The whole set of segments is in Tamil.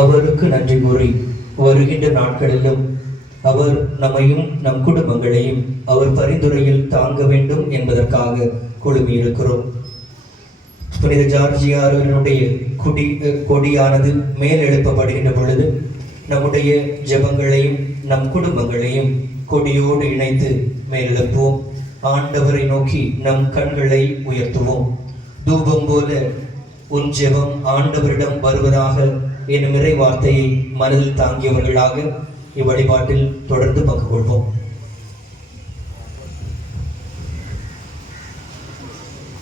அவருக்கு நன்றி கூறி வருகின்ற நாட்களிலும் அவர் நம்மையும் நம் குடும்பங்களையும் அவர் பரிந்துரையில் தாங்க வேண்டும் என்பதற்காக குழுமியிருக்கிறோம். புனித ஜார்ஜியாருடைய கொடியானது மேலெழுப்பப்படுகின்ற பொழுது நம்முடைய ஜெபங்களையும் நம் குடும்பங்களையும் கொடியோடு இணைத்து மேலெழுப்போம். ஆண்டவரை நோக்கி நம் கண்களை உயர்த்துவோம். தூபம் போல உன் ஜெபம் ஆண்டவரிடம் வருவதாக என்னும் இறை வார்த்தையை மனதில் தாங்கியவர்களாக இவ்வழிபாட்டில் தொடர்ந்து பங்கு கொள்வோம்.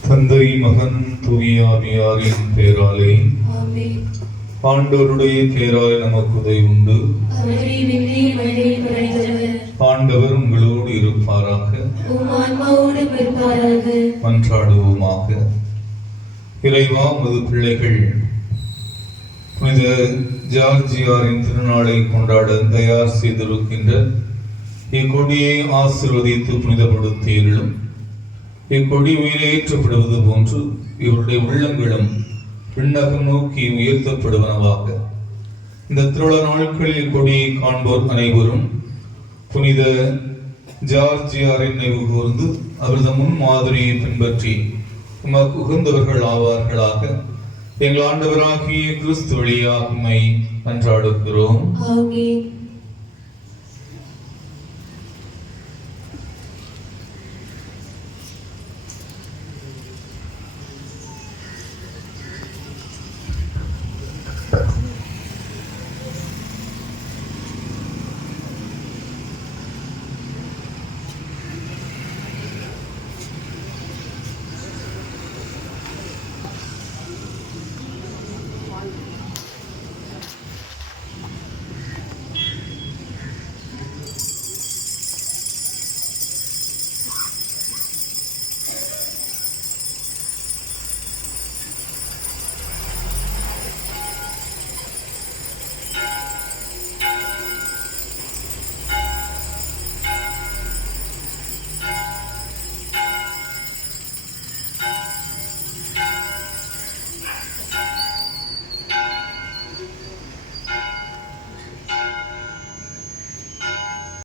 தந்தை, மகன், தூய ஆவியாரின் பேராலே ஆண்டவருடைய பேரால் நமக்கு உதவி உண்டு. ஆண்டவர் உங்களோடு இருப்பாராக. மன்றாடுவோமாக. இறைவா, உமது பிள்ளைகள் புனித ஜார்ஜியாரின் திருநாளை கொண்டாட தயார் செய்திருக்கின்ற இக்கொடியை ஆசீர்வதித்து புனிதப்படுத்தியர்களும் இக்கொடி உயிரேற்றப்படுவது போன்று இவருடைய உள்ளங்களும் விண்ணகம் நோக்கி உயர்த்தப்படுவனவாக. இந்த திருவிழா நாட்களில் கொடியை காண்போர் அனைவரும் புனித ஜார்ஜியாரின் நினைவு கூர்ந்து அவரது முன் மாதிரியை பின்பற்றி உமக்கு உகந்தவர்கள் ஆவார்களாக. எங்கள் ஆண்டவராகிய கிறிஸ்து வழியாக உம்மை மன்றாடுகிறோம்.